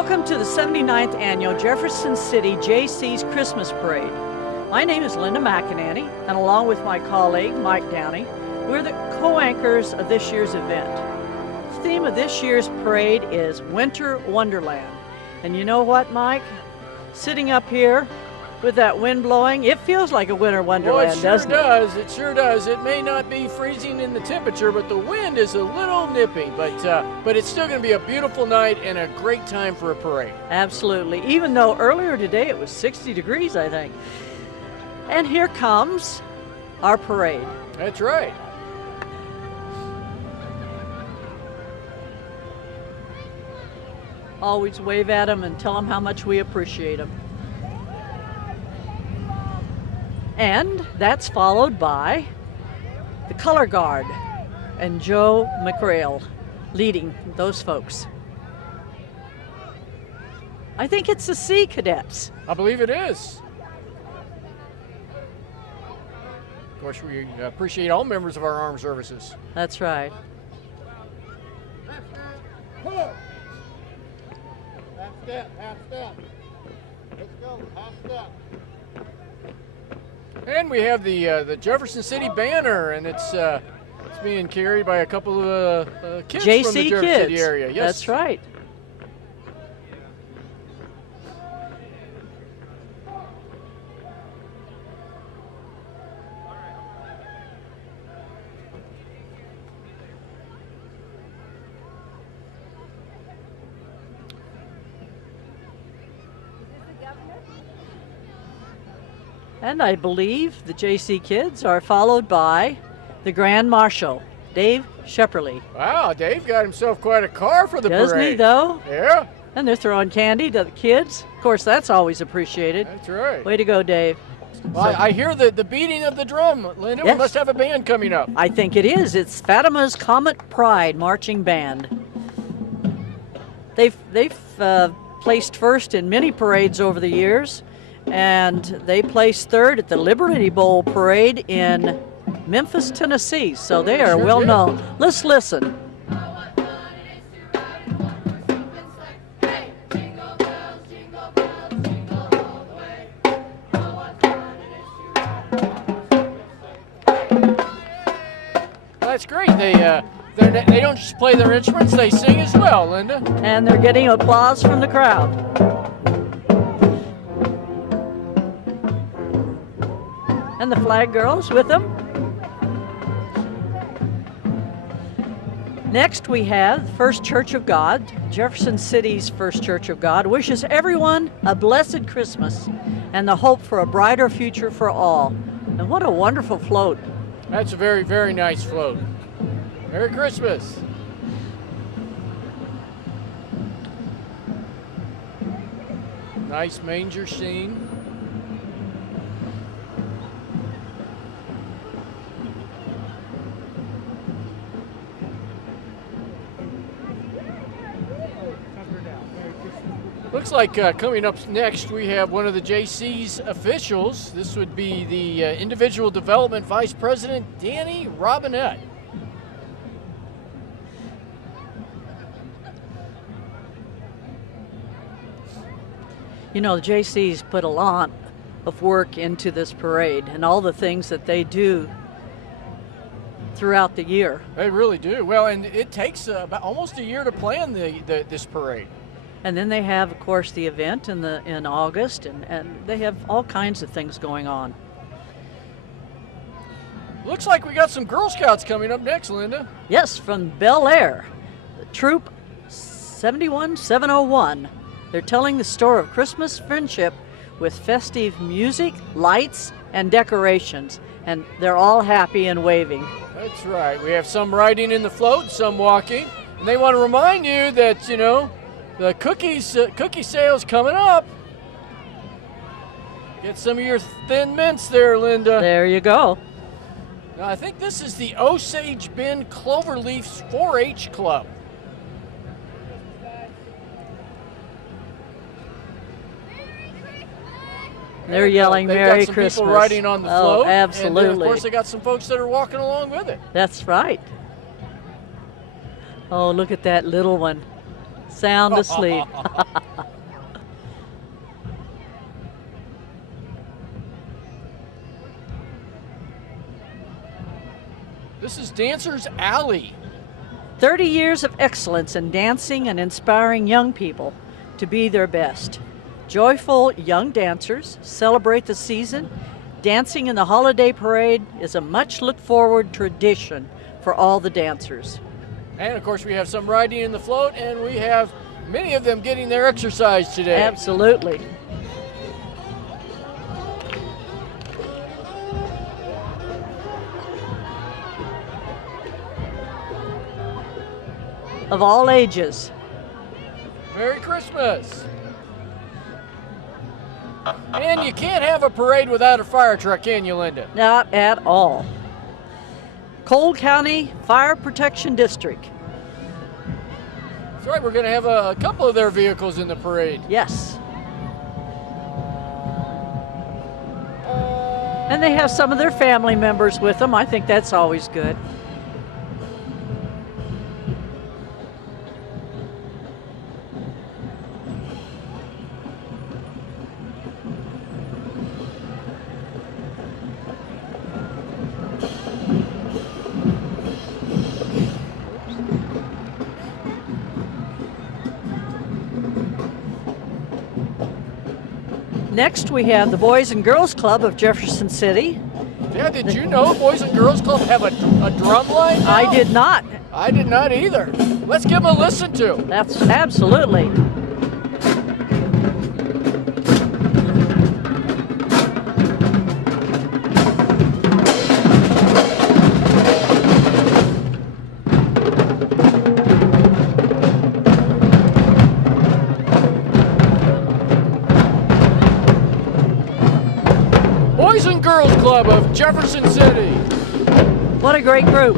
Welcome to the 79th Annual Jefferson City Jaycees Christmas Parade. My name is Linda McInerney, and along with my colleague, Mike Downey, we're the co-anchors of this year's event. The theme of this year's parade is Winter Wonderland. And you know what, Mike? Sitting up here with that wind blowing, it feels like a winter wonderland, doesn't it? Well, it sure does. It may not be freezing in the temperature, but the wind is a little nippy. But it's still going to be a beautiful night and a great time for a parade. Absolutely. Even though earlier today it was 60 degrees, I think. And here comes our parade. That's right. Always wave at them and tell them how much we appreciate them. And that's followed by the Color Guard and Joe McRail leading those folks. I think it's the Sea Cadets. I believe it is. Of course, we appreciate all members of our armed services. That's right. Half step, half step. Let's go, half step. And we have the Jefferson City banner, and it's being carried by a couple of kids JC from the Jefferson kids. City area. Yes, that's right. And I believe the JC kids are followed by the Grand Marshal, Dave Shepperly. Wow, Dave got himself quite a car for the Doesn't parade. he, though? Yeah. And they're throwing candy to the kids. Of course, that's always appreciated. That's right. Way to go, Dave. Well, I hear the beating of the drum, Linda. Yes. We must have a band coming up. I think it is. It's Fatima's Comet Pride Marching Band. They've placed first in many parades over the years, and they placed third at the Liberty Bowl parade in Memphis, Tennessee. So they are Sure well did. known. Let's listen. That's great. They don't just play their instruments; they sing as well, Linda. And they're getting applause from the crowd. And the flag girls with them. Next we have First Church of God. Jefferson City's First Church of God wishes everyone a blessed Christmas and the hope for a brighter future for all. And what a wonderful float. That's a very, very nice float. Merry Christmas. Nice manger scene. Looks like coming up next we have one of the Jaycees officials. This would be the Individual Development Vice President, Danny Robinette. You know, the Jaycees put a lot of work into this parade and all the things that they do throughout the year. They really do. Well, and it takes about almost a year to plan this parade. And then they have, of course, the event in August, and they have all kinds of things going on. Looks like we got some Girl Scouts coming up next, Linda. Yes, from Bel Air, the Troop 71701. They're telling the story of Christmas friendship with festive music, lights, and decorations. And they're all happy and waving. That's right. We have some riding in the float, some walking. And they want to remind you that, you know, the cookie sale's coming up. Get some of your Thin Mints there, Linda. There you go. Now, I think this is the Osage Bend Cloverleaf's 4-H Club. They're yelling Merry They've got some Christmas. people riding on the float. Oh, absolutely. And then, of course, they got some folks that are walking along with it. That's right. Oh, look at that little one. Sound asleep. This is Dancers Alley. 30 years of excellence in dancing and inspiring young people to be their best. Joyful young dancers celebrate the season. Dancing in the holiday parade is a much looked forward tradition for all the dancers. And of course we have some riding in the float, and we have many of them getting their exercise today. Absolutely. Of all ages. Merry Christmas. And you can't have a parade without a fire truck, can you, Linda? Not at all. Cole County Fire Protection District. That's right, we're going to have a couple of their vehicles in the parade. Yes. And they have some of their family members with them. I think that's always good. Next, we have the Boys and Girls Club of Jefferson City. Yeah, did you know Boys and Girls Club have a drum line now? I did not. I did not either. Let's give them a listen to. That's absolutely. Boys and Girls Club of Jefferson City. What a great group.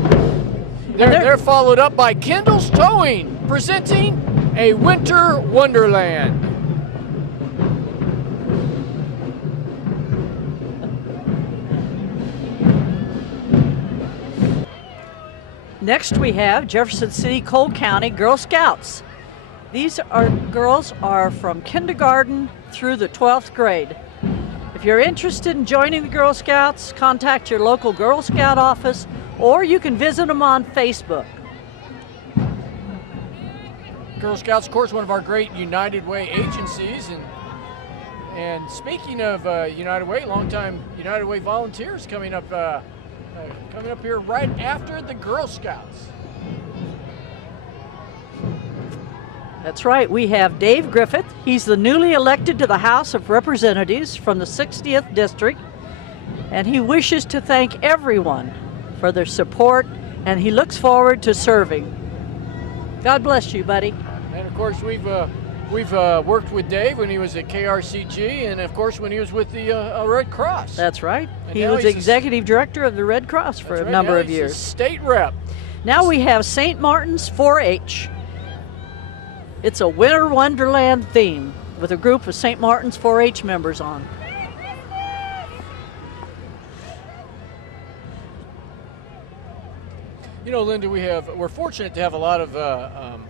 They're followed up by Kendall's Towing, presenting a Winter Wonderland. Next, we have Jefferson City, Cole County Girl Scouts. These girls are from kindergarten through the 12th grade. If you're interested in joining the Girl Scouts, contact your local Girl Scout office, or you can visit them on Facebook. Girl Scouts, of course, one of our great United Way agencies. And speaking of United Way, longtime United Way volunteers coming up here right after the Girl Scouts. That's right, we have Dave Griffith. He's the newly elected to the House of Representatives from the 60th District, and he wishes to thank everyone for their support, and he looks forward to serving. God bless you, buddy. And of course, we've worked with Dave when he was at KRCG, and of course when he was with the Red Cross. That's right. And He was executive director of the Red Cross for a number of years. State rep. Now we have St. Martin's 4-H. It's a Winter Wonderland theme with a group of St. Martin's 4-H members on. You know, Linda, we're fortunate to have a lot of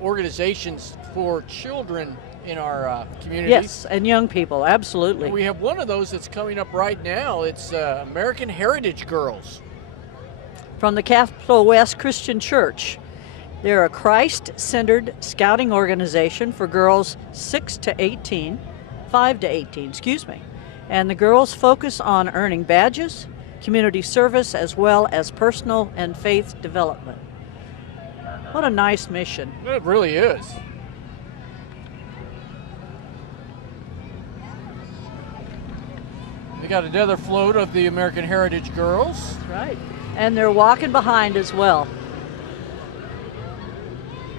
organizations for children in our community. Yes, and young people, absolutely. We have one of those that's coming up right now. It's American Heritage Girls. From the Capital West Christian Church. They're a Christ-centered scouting organization for girls 5 to 18, And the girls focus on earning badges, community service, as well as personal and faith development. What a nice mission. It really is. We got another float of the American Heritage Girls. That's right. And they're walking behind as well.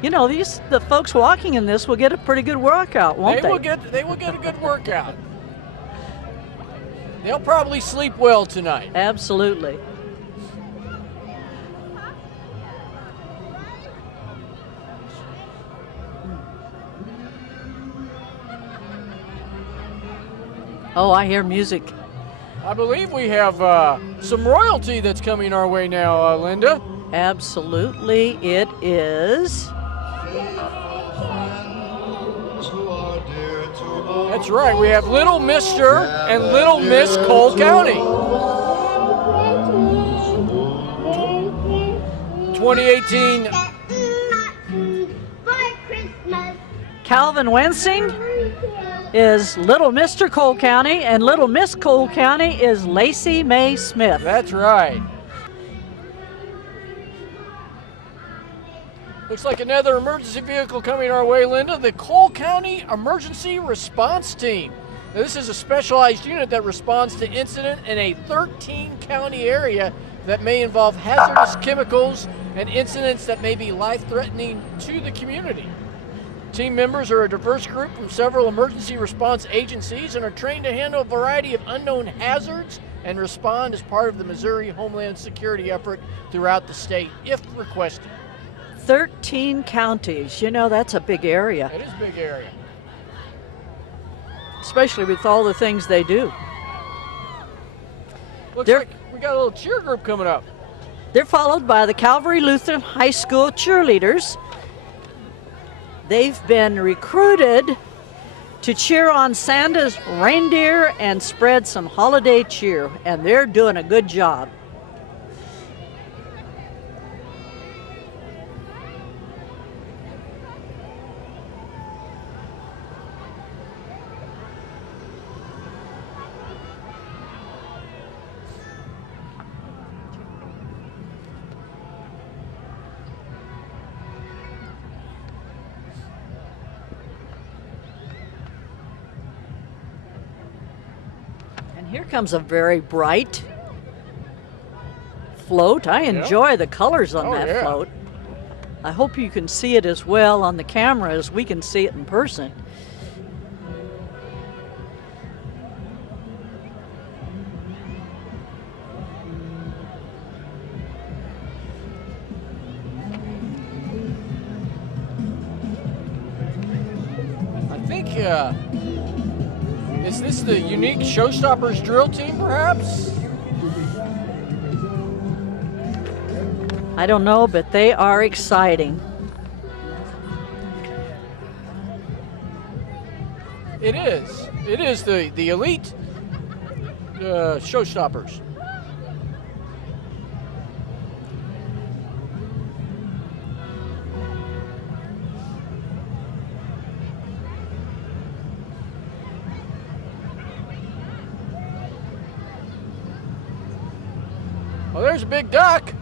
You know, the folks walking in this will get a pretty good workout, won't they? They will get a good workout. They'll probably sleep well tonight. Absolutely. Oh, I hear music. I believe we have some royalty that's coming our way now, Linda. Absolutely, it is. That's right, we have Little Mr. and Little Miss Cole County. 2018 Calvin Wensing is Little Mr. Cole County, and Little Miss Cole County is Lacey Mae Smith. That's right. Looks like another emergency vehicle coming our way, Linda. The Cole County Emergency Response Team. Now, this is a specialized unit that responds to incident in a 13-county area that may involve hazardous chemicals and incidents that may be life-threatening to the community. Team members are a diverse group from several emergency response agencies and are trained to handle a variety of unknown hazards and respond as part of the Missouri Homeland Security effort throughout the state, if requested. 13 counties. You know, that's a big area. It is a big area. Especially with all the things they do. Looks like we got a little cheer group coming up. They're followed by the Calvary Lutheran High School cheerleaders. They've been recruited to cheer on Santa's reindeer and spread some holiday cheer, and they're doing a good job. Here comes a very bright float. I enjoy the colors on that float. I hope you can see it as well on the camera as we can see it in person. I think is this the unique Showstoppers drill team, perhaps? I don't know, but they are exciting. It is. It is the elite Showstoppers. Oh, there's a big duck.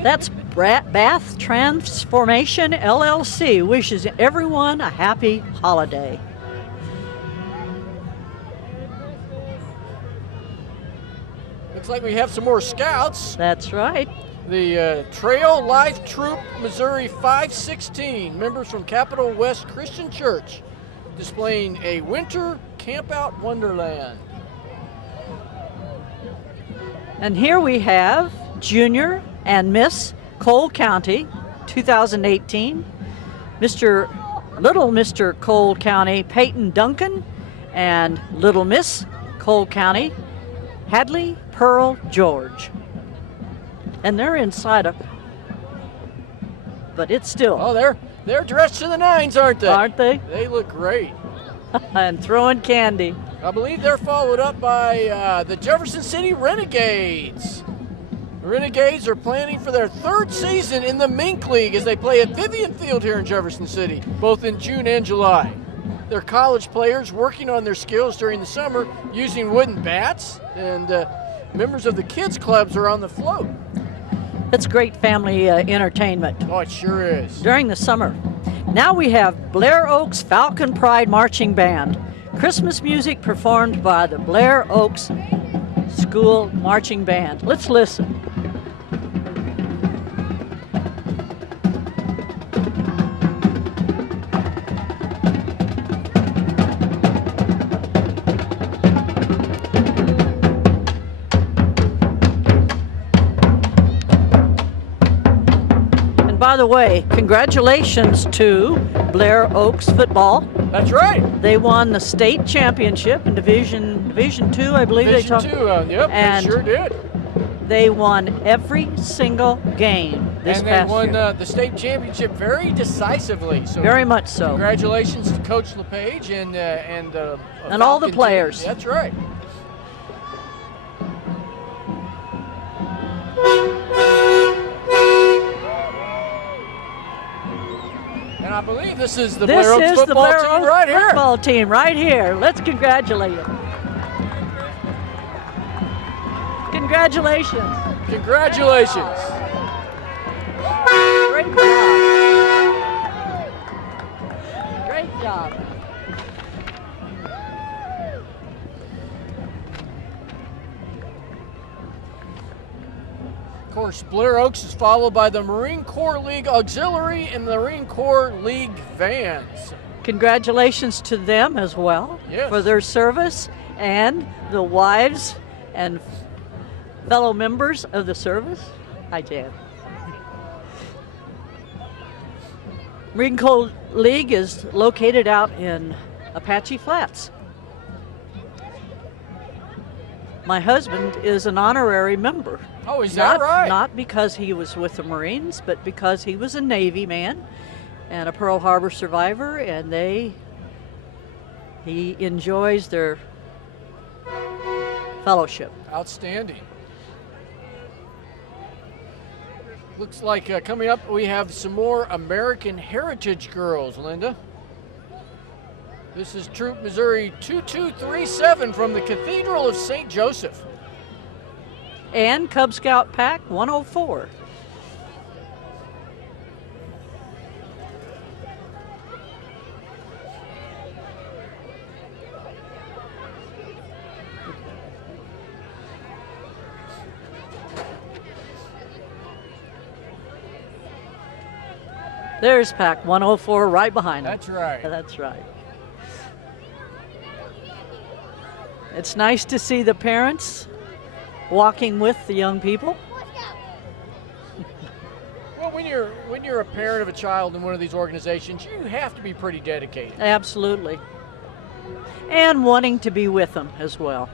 That's Bath Transformation LLC wishes everyone a happy holiday. Looks like we have some more scouts. That's right. The Trail Life Troop Missouri 516, members from Capital West Christian Church, displaying a winter campout wonderland. And here we have Junior and Miss Cole County 2018, Little Mr. Cole County Peyton Duncan, and Little Miss Cole County Hadley Pearl George. And they're inside of, but it's still. Oh, they're dressed to the nines, aren't they? Aren't they? They look great. And throwing candy. I believe they're followed up by the Jefferson City Renegades. The Renegades are planning for their third season in the Mink League as they play at Vivian Field here in Jefferson City, both in June and July. They're college players working on their skills during the summer using wooden bats, and members of the kids clubs are on the float. It's great family entertainment. Oh, it sure is. During the summer. Now we have Blair Oaks Falcon Pride Marching Band. Christmas music performed by the Blair Oaks School Marching Band. Let's listen. And by the way, congratulations to Blair Oaks football. That's right. They won the state championship in Division 2, I believe. Division 2, yep, and they sure did. They won every single game this past year. And they won the state championship very decisively. So very much so. Congratulations to Coach LePage and all the players. Team. That's right. I believe this is the This Blair Oaks is the football Blair team Oaks right here. football team right here. Let's congratulate them. Congratulations. Congratulations. Great job. Great job. Of course, Blair Oaks is followed by the Marine Corps League Auxiliary and the Marine Corps League Vans. Congratulations to them as well for their service, and the wives and fellow members of the service. Hi, Jan. Marine Corps League is located out in Apache Flats. My husband is an honorary member. Oh, is that right? Not because he was with the Marines, but because he was a Navy man and a Pearl Harbor survivor, and he enjoys their fellowship. Outstanding. Looks like coming up we have some more American Heritage girls, Linda. This is Troop Missouri 2237 from the Cathedral of St. Joseph. And Cub Scout Pack 104. There's Pack 104 right behind him. That's right. That's right. It's nice to see the parents walking with the young people. Well, when you're a parent of a child in one of these organizations, you have to be pretty dedicated. Absolutely. And wanting to be with them as well.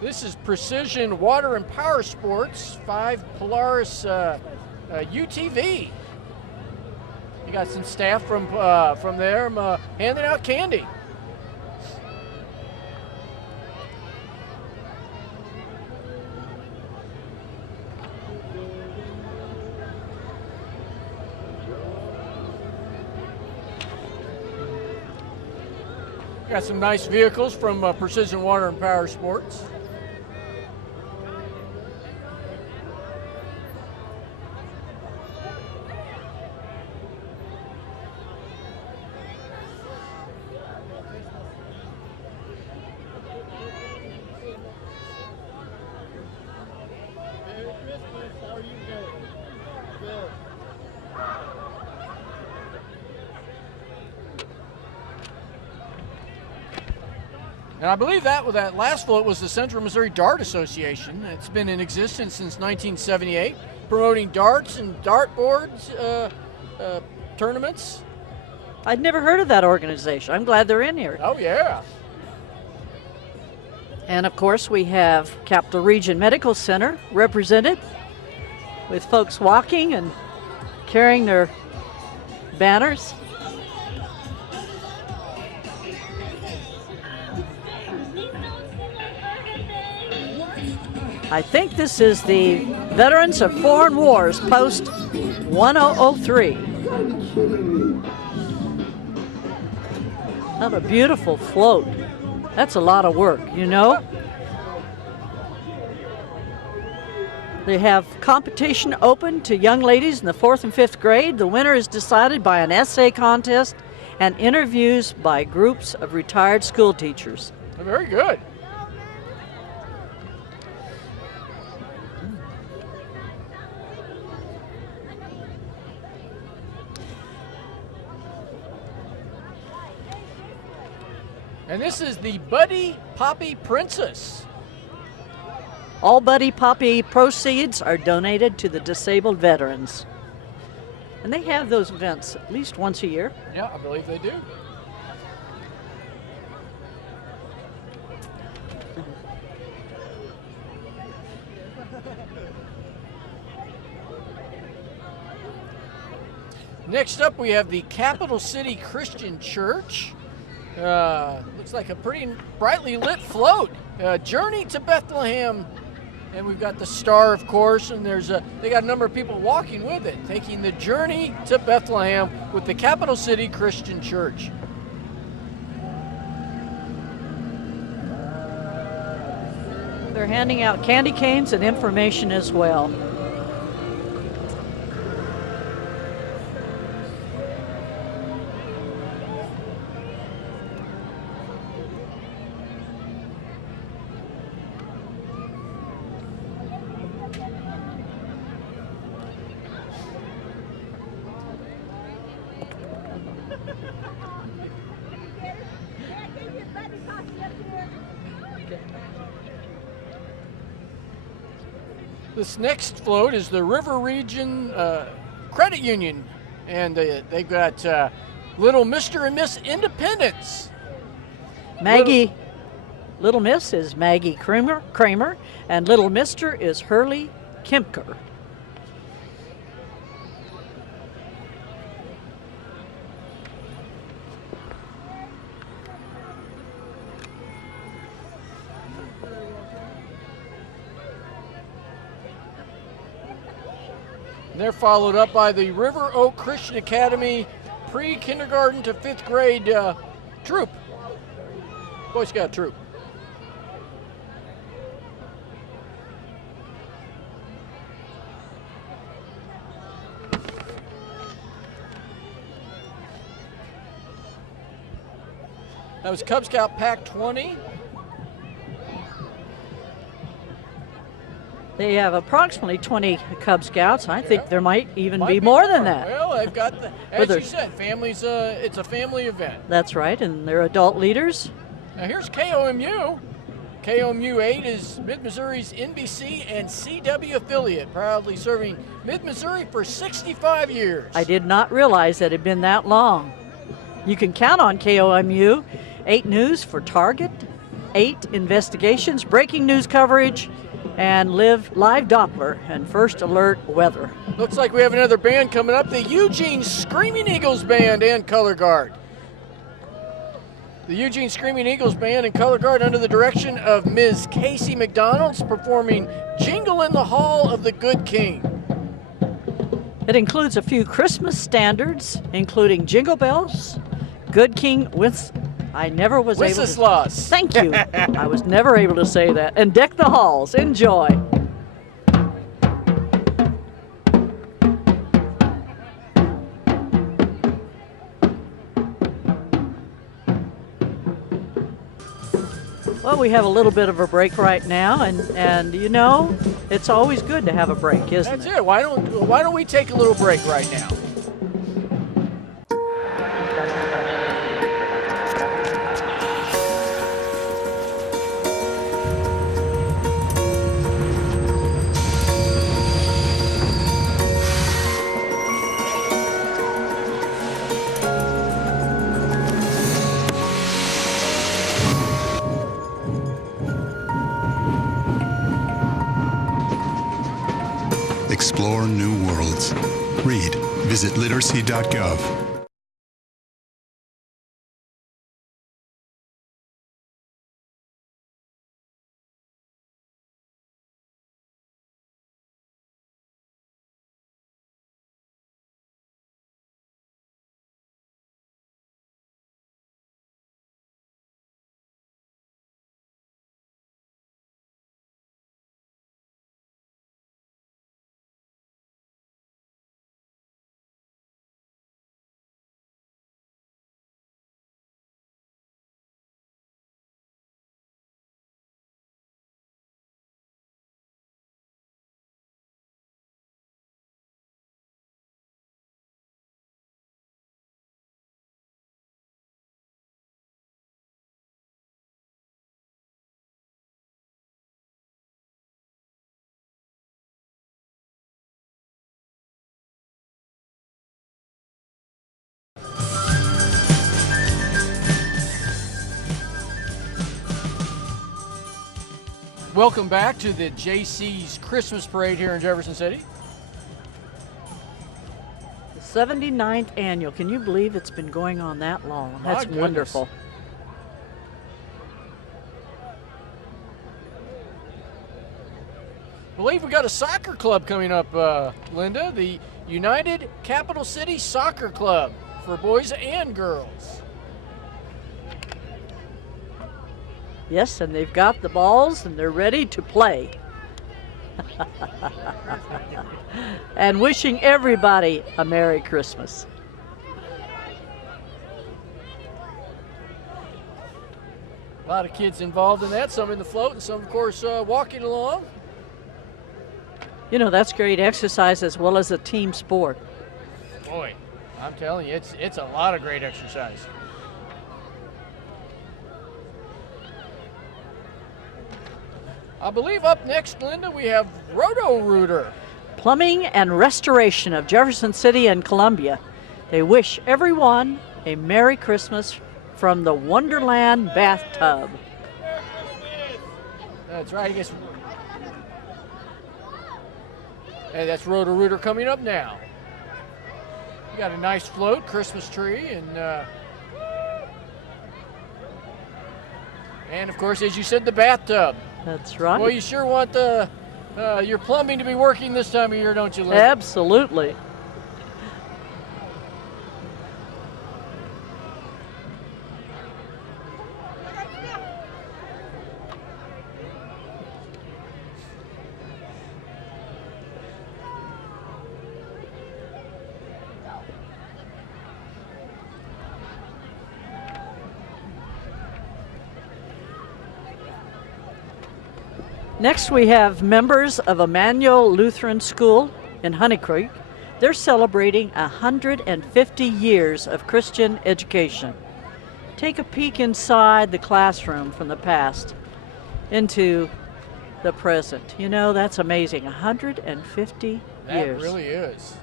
This is Precision Water and Power Sports 5 Polaris UTV. You got some staff from there handing out candy. Got some nice vehicles from Precision Water and Power Sports. Merry Christmas. How are you doing? Good. And I believe that last float was the Central Missouri Dart Association. It's been in existence since 1978, promoting darts and dartboards tournaments. I'd never heard of that organization. I'm glad they're in here. Oh, yeah. And of course, we have Capital Region Medical Center represented with folks walking and carrying their banners. I think this is the Veterans of Foreign Wars Post 1003. What a beautiful float. That's a lot of work, you know? They have competition open to young ladies in the 4th and 5th grade. The winner is decided by an essay contest and interviews by groups of retired school teachers. Very good. And this is the Buddy Poppy Princess. All Buddy Poppy proceeds are donated to the disabled veterans. And they have those events at least once a year. Yeah, I believe they do. Next up, we have the Capital City Christian Church. Looks like a pretty brightly lit float. Journey to Bethlehem And we've got the star, of course, and they got a number of people walking with it, taking the journey to Bethlehem with the Capital City Christian Church. They're handing out candy canes and information as well. This next float is the River Region Credit Union, and they've got Little Mr. and Miss Independence. Maggie, Little Miss is Maggie Kramer, and Little Mr. is Hurley Kemker. They're followed up by the River Oak Christian Academy pre-kindergarten to 5th grade troop, Boy Scout troop. That was Cub Scout Pack 20. They have approximately 20 Cub Scouts. I think there might even be more than that. Well, they've got, as you said, families. It's a family event. That's right, and they're adult leaders. Now here's KOMU. KOMU 8 is Mid-Missouri's NBC and CW affiliate, proudly serving Mid-Missouri for 65 years. I did not realize that it had been that long. You can count on KOMU 8 News for Target, 8 investigations, breaking news coverage, and live Doppler and First Alert weather. Looks like we have another band coming up, the Eugene Screaming Eagles Band and Color Guard. The Eugene Screaming Eagles Band and Color Guard under the direction of Ms. Casey McDonald's performing Jingle in the Hall of the Good King. It includes a few Christmas standards, including Jingle Bells, Good King with... I never was able to... Wenceslas. Thank you. I was never able to say that. And Deck the Halls. Enjoy. Well, we have a little bit of a break right now, and you know, it's always good to have a break, isn't it? That's it. Why don't we take a little break right now? Explore new worlds. Read. Visit literacy.gov. Welcome back to the Jaycees Christmas Parade here in Jefferson City. The 79th annual. Can you believe it's been going on that long? That's wonderful. believe we got a soccer club coming up, Linda, the United Capital City Soccer Club for boys and girls. Yes, and they've got the balls and they're ready to play. And wishing everybody a Merry Christmas. A lot of kids involved in that, some in the float and some, of course, walking along. You know, that's great exercise as well as a team sport. Boy, I'm telling you, it's a lot of great exercise. I believe up next, Linda, we have Roto-Rooter. Plumbing and Restoration of Jefferson City and Columbia. They wish everyone a Merry Christmas from the Wonderland Bathtub. That's right, I guess. Hey, that's Roto-Rooter coming up now. We got a nice float, Christmas tree, and of course, as you said, the bathtub. That's right. Well, you sure want your plumbing to be working this time of year, don't you, Linda? Absolutely. Next, we have members of Emmanuel Lutheran School in Honey Creek. They're celebrating 150 years of Christian education. Take a peek inside the classroom from the past into the present. You know, that's amazing. 150 years. That really is.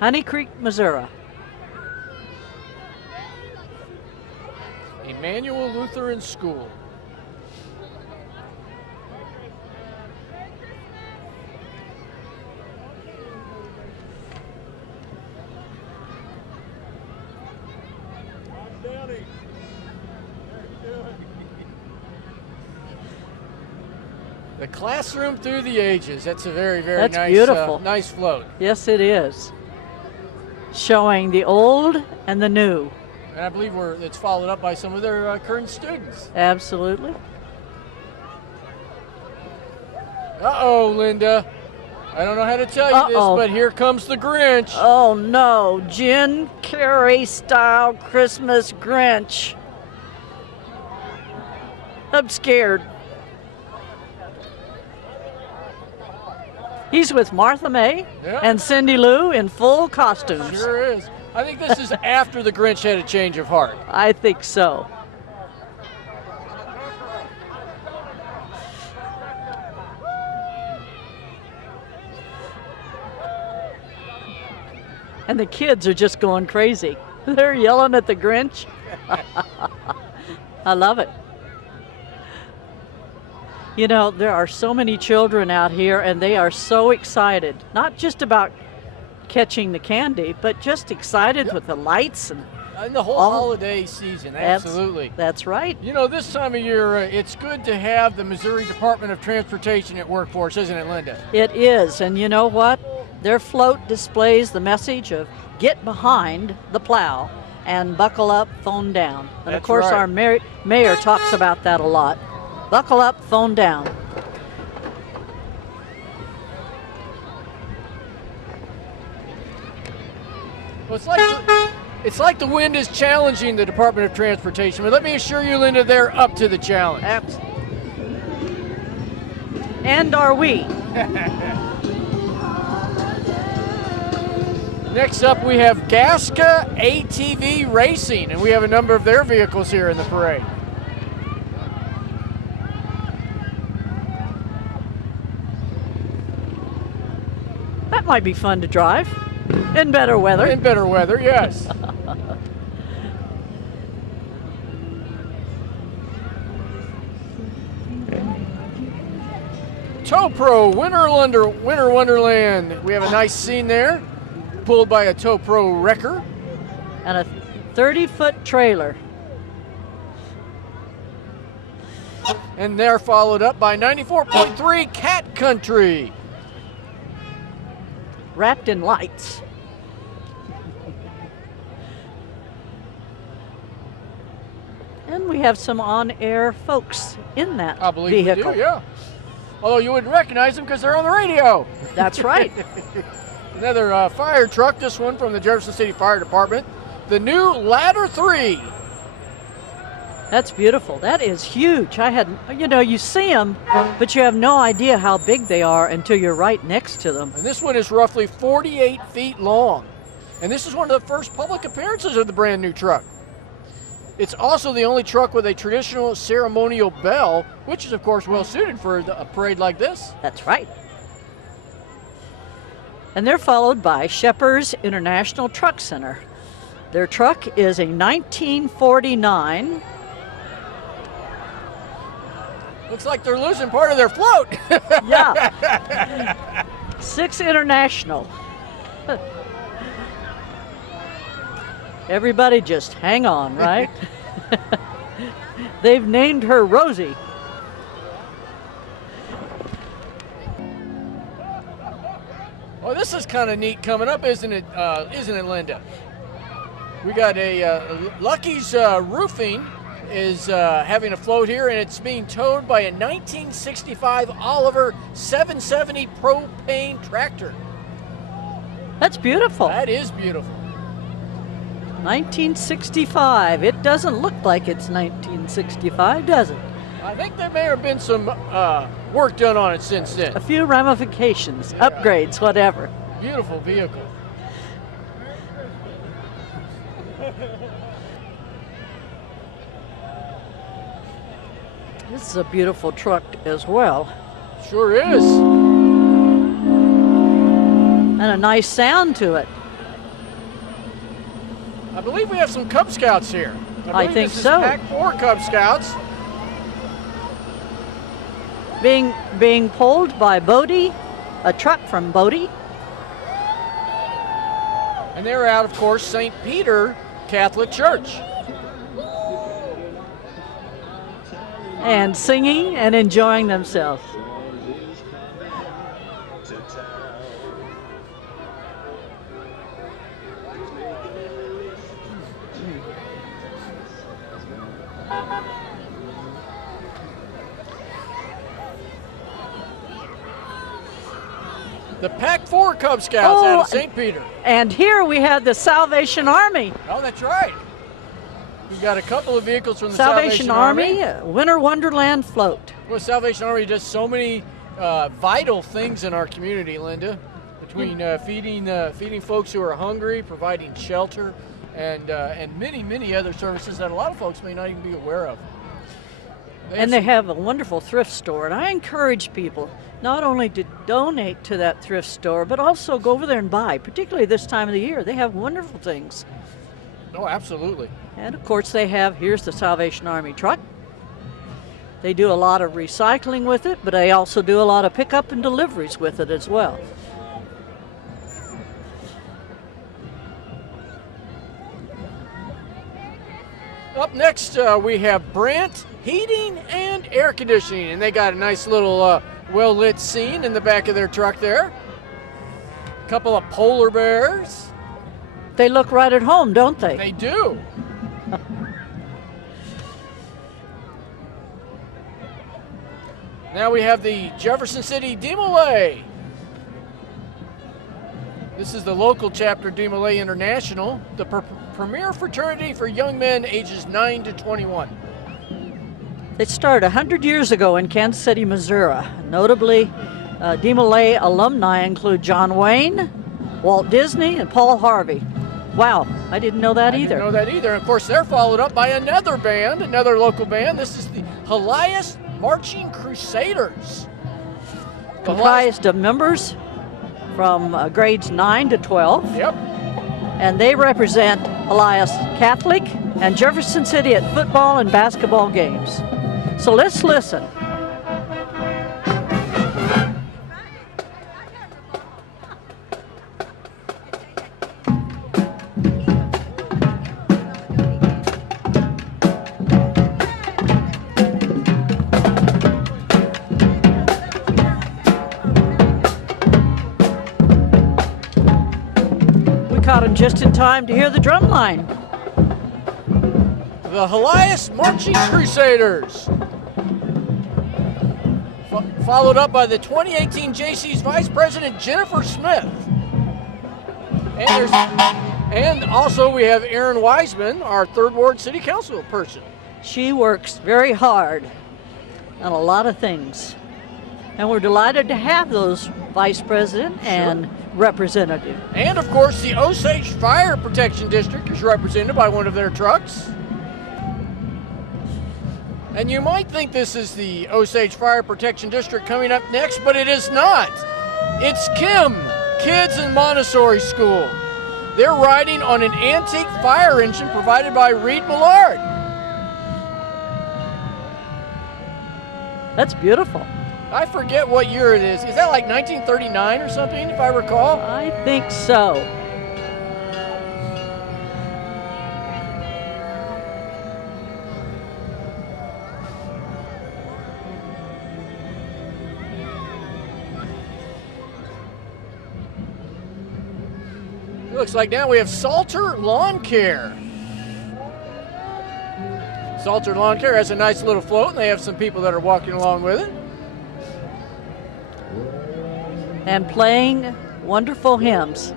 Honey Creek, Missouri. Emmanuel Lutheran School. The classroom through the ages. That's a very, very That's nice, beautiful. Nice float. Yes, it is. Showing the old and the new. And I believe it's followed up by some of their current students. Absolutely. Uh-oh, Linda. I don't know how to tell you this, but here comes the Grinch. Oh no, Jim Carrey style Christmas Grinch. I'm scared. He's with Martha May and Cindy Lou in full costumes. Sure is. I think this is after the Grinch had a change of heart. I think so. And the kids are just going crazy. They're yelling at the Grinch. I love it. You know, there are so many children out here, and they are so excited, not just about catching the candy, but just excited with the lights and the whole holiday season. Absolutely. That's right. You know, this time of year, it's good to have the Missouri Department of Transportation at work for us, isn't it, Linda? It is, and you know what? Their float displays the message of get behind the plow and buckle up, phone down. And of course, our mayor talks about that a lot. Buckle up, phone down. Well, it's like the wind is challenging the Department of Transportation, but let me assure you, Linda, they're up to the challenge. And are we? Next up, we have Gasca ATV Racing, and we have a number of their vehicles here in the parade. That might be fun to drive in better weather. In better weather, yes. Tow Pro Winter Wonderland. We have a nice scene there, pulled by a Tow Pro wrecker. And a 30-foot trailer. And they're followed up by 94.3 Cat Country. Wrapped in lights. And we have some on-air folks in that I believe vehicle. we do, yeah. Although you wouldn't recognize them because they're on the radio. That's right. Another fire truck, this one from the Jefferson City Fire Department. The new Ladder 3. That's beautiful. That is huge. You see them, but you have no idea how big they are until you're right next to them. And this one is roughly 48 feet long. And this is one of the first public appearances of the brand new truck. It's also the only truck with a traditional ceremonial bell, which is, of course, well suited for a parade like this. That's right. And they're followed by Shepherd's International Truck Center. Their truck is a 1949. Looks like they're losing part of their float. Yeah. 6 International. Everybody just hang on, right? They've named her Rosie. Oh, this is kind of neat coming up, isn't it, Linda? We got a Lucky's Roofing is having a float here, and it's being towed by a 1965 Oliver 770 propane tractor. That's beautiful. That is beautiful. 1965. It doesn't look like it's 1965, does it? I think there may have been some work done on it since then. A few ramifications, upgrades, whatever. Beautiful vehicle. This is a beautiful truck as well. Sure is. And a nice sound to it. I believe we have some Cub Scouts here. I believe think this so. Is Pack 4 Cub Scouts. Being pulled by Bodie, a truck from Bodie. And they're out, of course, St. Peter Catholic Church. And singing and enjoying themselves. The Pack 4 Cub Scouts out of St. Peter. And here we have the Salvation Army. Oh, that's right. We've got a couple of vehicles from the Salvation Army Winter Wonderland float. Well, Salvation Army does so many vital things in our community, Linda, between feeding folks who are hungry, providing shelter, and many, many other services that a lot of folks may not even be aware of. They have a wonderful thrift store, and I encourage people not only to donate to that thrift store, but also go over there and buy, particularly this time of the year. They have wonderful things. Oh, absolutely. And of course here's the Salvation Army truck. They do a lot of recycling with it, but they also do a lot of pickup and deliveries with it as well. Up next, we have Brandt Heating and Air Conditioning, and they got a nice little well-lit scene in the back of their truck there. A couple of polar bears. They look right at home, don't they? They do. Now we have the Jefferson City Demolay. This is the local chapter, Demolay International, the premier fraternity for young men ages 9 to 21. They started 100 years ago in Kansas City, Missouri. Notably, Demolay alumni include John Wayne, Walt Disney, and Paul Harvey. Wow, I didn't know that either. I didn't know that either. And of course, they're followed up by another band, another local band. This is the Elias Marching Crusaders. Comprised of members from grades 9 to 12. Yep. And they represent Elias Catholic and Jefferson City at football and basketball games. So let's listen. caught him just in time to hear the drum line. The Helias Marching Crusaders. Followed up by the 2018 Jaycees Vice President Jennifer Smith. And also we have Erin Wiseman, our 3rd Ward City Council person. She works very hard on a lot of things. And we're delighted to have those vice president and representative. And of course the Osage Fire Protection District is represented by one of their trucks. And you might think this is the Osage Fire Protection District coming up next, but it is not. It's Kim, Kids in Montessori School. They're riding on an antique fire engine provided by Reed Millard. That's beautiful. I forget what year it is. Is that like 1939 or something, if I recall? I think so. Looks like now we have Salter Lawn Care. Salter Lawn Care has a nice little float, and they have some people that are walking along with it. And playing wonderful hymns.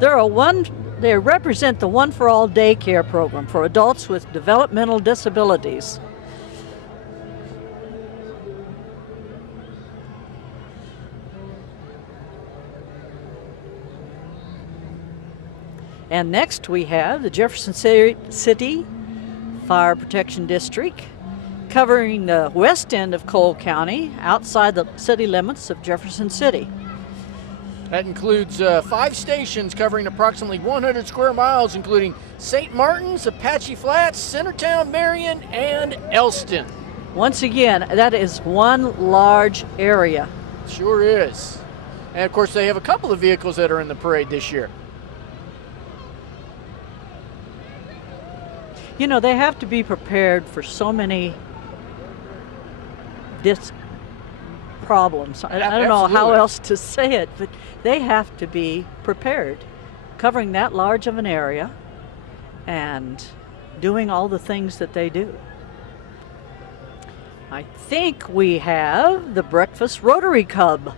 They represent the One for All daycare program for adults with developmental disabilities. And next we have the Jefferson City Fire Protection District, covering the west end of Cole County, outside the city limits of Jefferson City. That includes 5 stations covering approximately 100 square miles, including St. Martin's, Apache Flats, Centertown, Marion, and Elston. Once again, that is one large area. Sure is. And of course, they have a couple of vehicles that are in the parade this year. You know, they have to be prepared for so many problems. I don't know how else to say it, but they have to be prepared, covering that large of an area and doing all the things that they do. I think we have the Breakfast Rotary Club.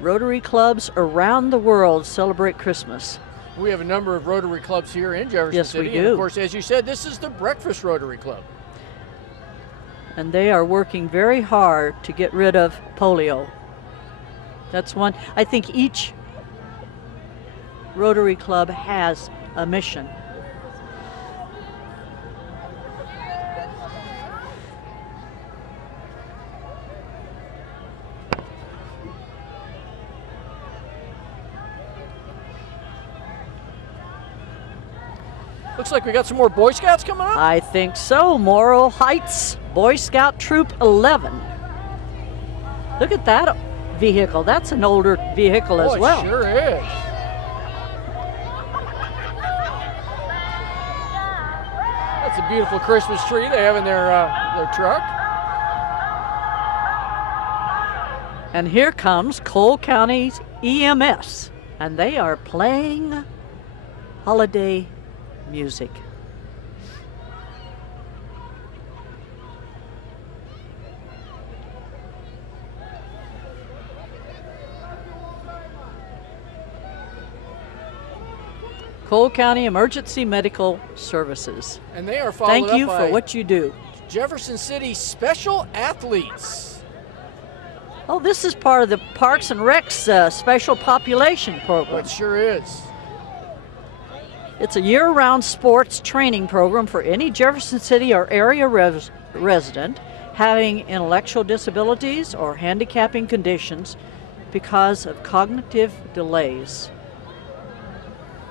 Rotary clubs around the world celebrate Christmas. We have a number of Rotary clubs here in Jefferson City. Yes, we do. And of course, as you said, this is the Breakfast Rotary Club. And they are working very hard to get rid of polio. That's one. I think each Rotary Club has a mission. Looks like we got some more Boy Scouts coming up. I think so. Morrill Heights Boy Scout Troop 11. Look at that vehicle. That's an older vehicle as well. It sure is. That's a beautiful Christmas tree they have in their truck. And here comes Cole County's EMS, and they are playing holiday music. Cole County Emergency Medical Services. And they are followed Thank up you by for what you do. Jefferson City Special Athletes. Oh, this is part of the Parks and Rec's Special Population Program. It sure is. It's a year-round sports training program for any Jefferson City or area resident having intellectual disabilities or handicapping conditions because of cognitive delays.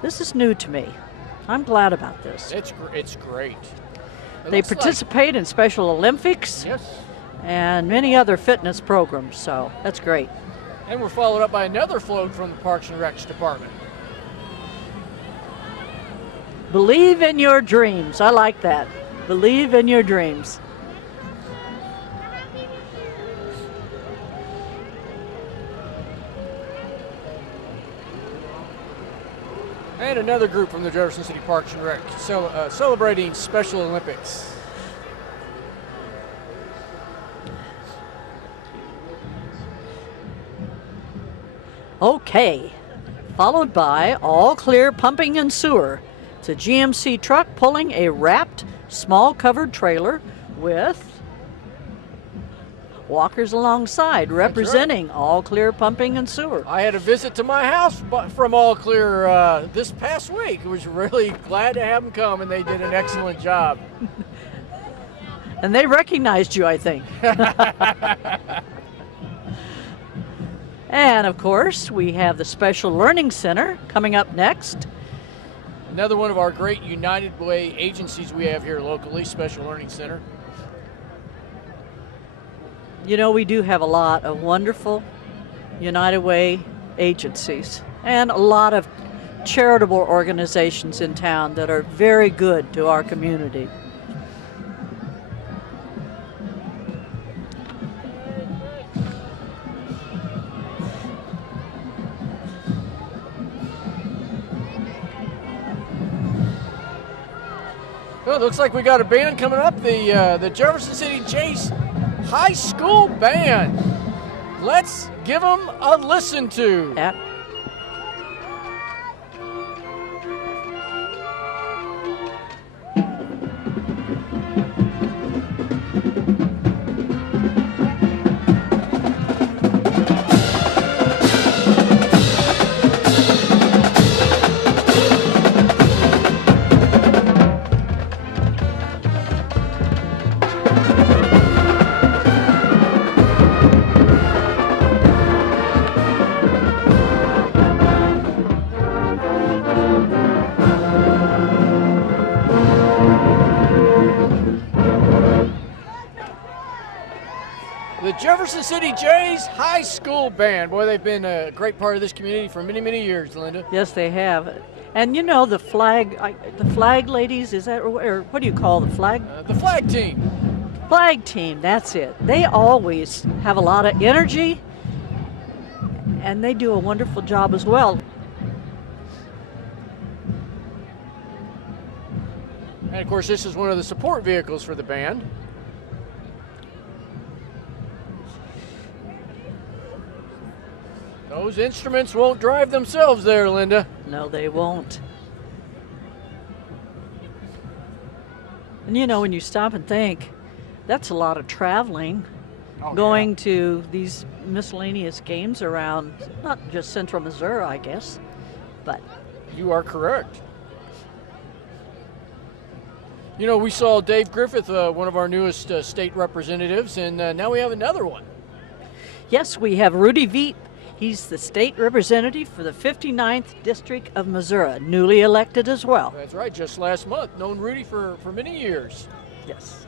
This is new to me. I'm glad about this. It's great. They participate in Special Olympics and many other fitness programs, so that's great. And we're followed up by another float from the Parks and Recs Department. Believe in your dreams. I like that. Believe in your dreams. And another group from the Jefferson City Parks and Rec celebrating Special Olympics. Okay, followed by All Clear Pumping and Sewer. It's a GMC truck pulling a wrapped, small covered trailer with walkers alongside, representing All Clear Pumping and Sewer. I had a visit to my house from All Clear this past week. I was really glad to have them come, and they did an excellent job. And they recognized you, I think. And of course, we have the Special Learning Center coming up next. Another one of our great United Way agencies we have here locally, Special Learning Center. You know, we do have a lot of wonderful United Way agencies and a lot of charitable organizations in town that are very good to our community. Well, it looks like we got a band coming up, the Jefferson City Jaycees High School Band. Let's give them a listen to. Yep. The Jefferson City Jaycees High School Band. Boy, they've been a great part of this community for many, many years, Linda. Yes, they have. And you know, the flag ladies, is that, or what do you call the flag? The flag team. Flag team, that's it. They always have a lot of energy, and they do a wonderful job as well. And of course, this is one of the support vehicles for the band. Those instruments won't drive themselves there, Linda. No, they won't. And you know, when you stop and think, that's a lot of traveling, going to these miscellaneous games around, not just central Missouri, I guess, but. You are correct. You know, we saw Dave Griffith, one of our newest state representatives, and now we have another one. Yes, we have Rudy Veet. He's the state representative for the 59th District of Missouri, newly elected as well. That's right, just last month. Known Rudy for many years. Yes.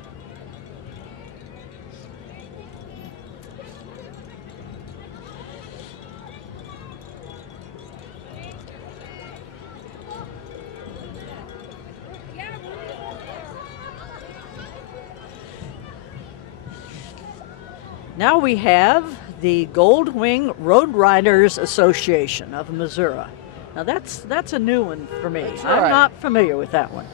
Now we have the Gold Wing Road Riders Association of Missouri. Now that's a new one for me. That's I'm right. not familiar with that one.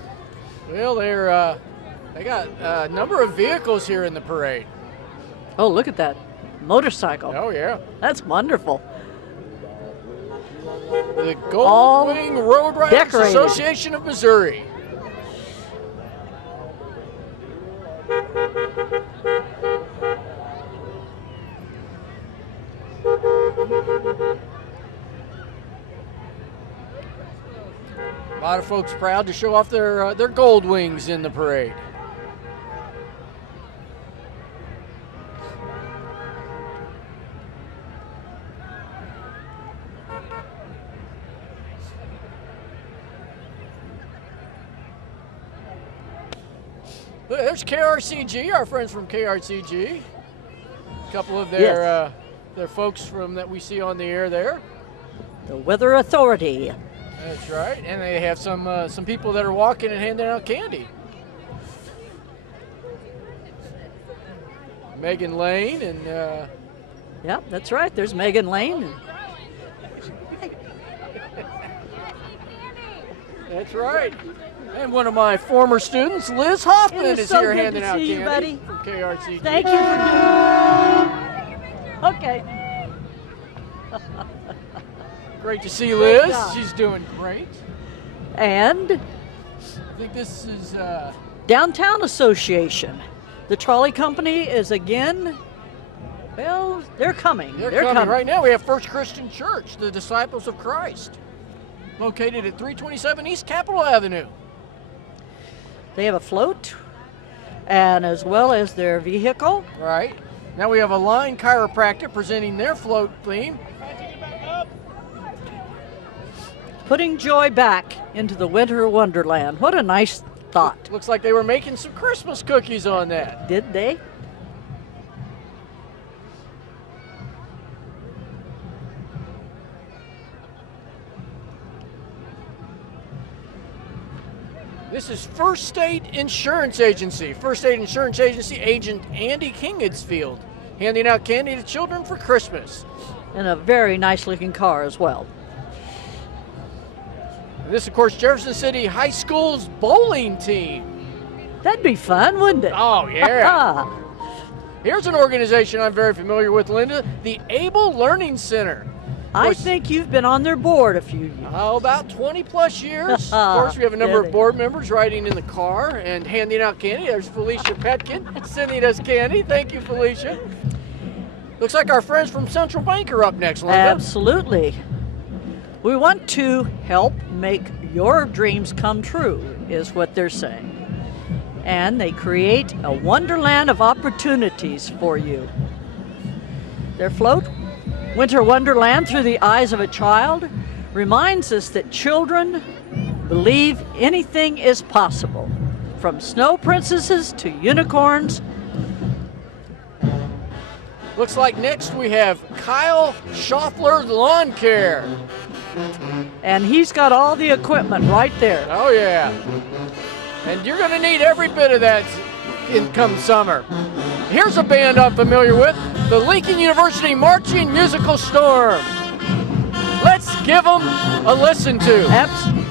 Well, they got a number of vehicles here in the parade. Oh, look at that motorcycle. Oh, yeah. That's wonderful. The All Gold Wing Road Riders decorated. Association of Missouri. A lot of folks proud to show off their gold wings in the parade. Look, there's KRCG, our friends from KRCG. A couple of their folks from that we see on the air there. The Weather Authority. That's right, and they have some people that are walking and handing out candy. Megan Lane and Yep, that's right. There's Megan Lane. That's right. And one of my former students, Liz Hoffman, It is is so here good handing to out see you, candy buddy. from KRC. Thank you for doing. Okay. Great to see Great Liz. job. She's doing great. And I think this is Downtown Association. The trolley company is again, well, they're coming. they're coming. Right now we have First Christian Church, the Disciples of Christ, located at 327 East Capitol Avenue. They have a float, and as well as their vehicle. Right. Now we have Align Chiropractic presenting their float theme. Putting joy back into the winter wonderland. What a nice thought. Looks like they were making some Christmas cookies on that. Did they? This is First State Insurance Agency. First State Insurance Agency agent Andy Kingedsfield handing out candy to children for Christmas. And a very nice looking car as well. And this, of course, Jefferson City High School's bowling team. That'd be fun, wouldn't it? Oh, yeah. Here's an organization I'm very familiar with, Linda, the Able Learning Center. I think you've been on their board a few years. Oh, about 20 plus years. Of course, we have a number of board members riding in the car and handing out candy. There's Felicia Petkin sending us candy. Thank you, Felicia. Looks like our friends from Central Bank are up next, Linda. Absolutely. We want to help make your dreams come true, is what they're saying. And they create a wonderland of opportunities for you. Their float, Winter Wonderland Through the Eyes of a Child, reminds us that children believe anything is possible, from snow princesses to unicorns. Looks like next we have Kyle Schaffler Lawn Care. And he's got all the equipment right there. Oh, yeah. And you're going to need every bit of that in come summer. Here's a band I'm familiar with, the Lincoln University Marching Musical Storm. Let's give them a listen to. Absolutely.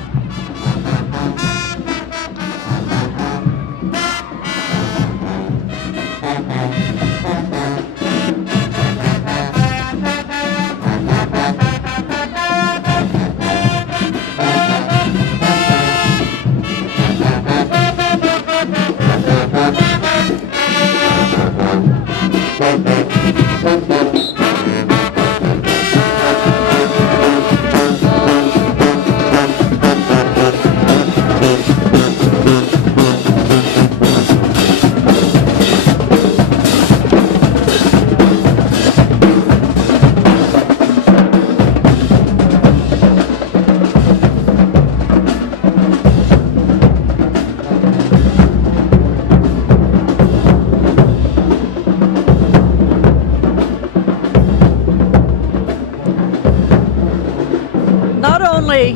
Not only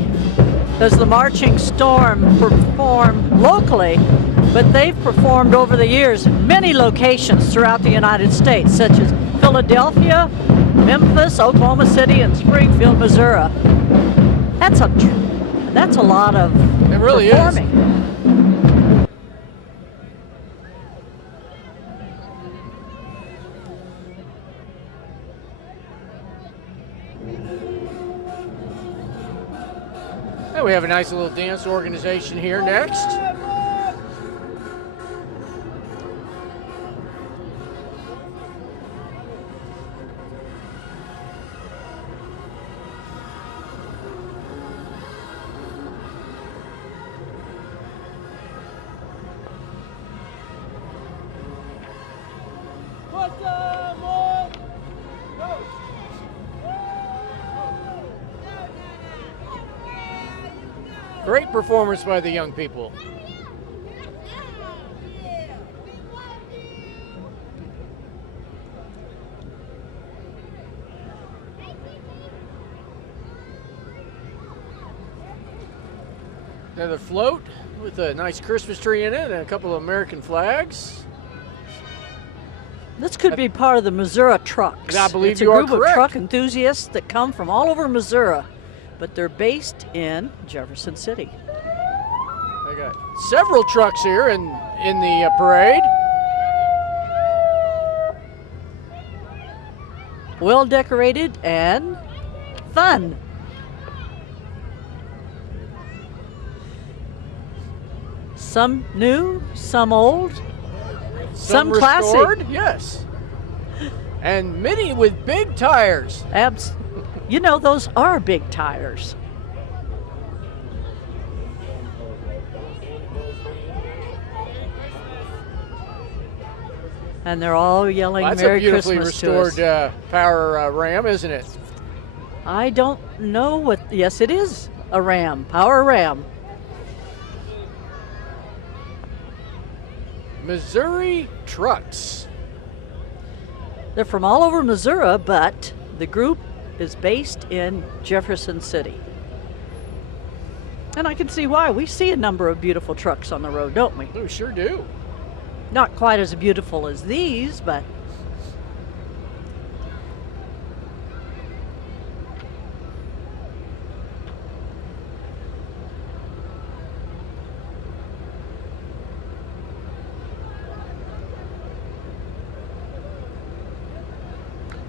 does the Marching Storm perform locally, but they've performed over the years in many locations throughout the United States, such as Philadelphia, Memphis, Oklahoma City, and Springfield, Missouri. That's a lot of It really performing. And we have a nice little dance organization here next. Great performance by the young people. Another float with a nice Christmas tree in it and a couple of American flags. This could be part of the Missouri Trucks. I believe it's you a are group correct. of truck enthusiasts that come from all over Missouri, but they're based in Jefferson City. They got several trucks here in the parade. Well decorated and fun. Some new, some old, some restored, classic. yes. And many with big tires. You know, those are big tires. And they're all yelling Well, Merry that's a beautifully Christmas to us. restored power Ram, isn't it? I don't know what, yes it is a Ram, Power Ram. Missouri trucks. They're from all over Missouri, but the group is based in Jefferson City. And I can see why. We see a number of beautiful trucks on the road, don't we? We sure do. Not quite as beautiful as these, but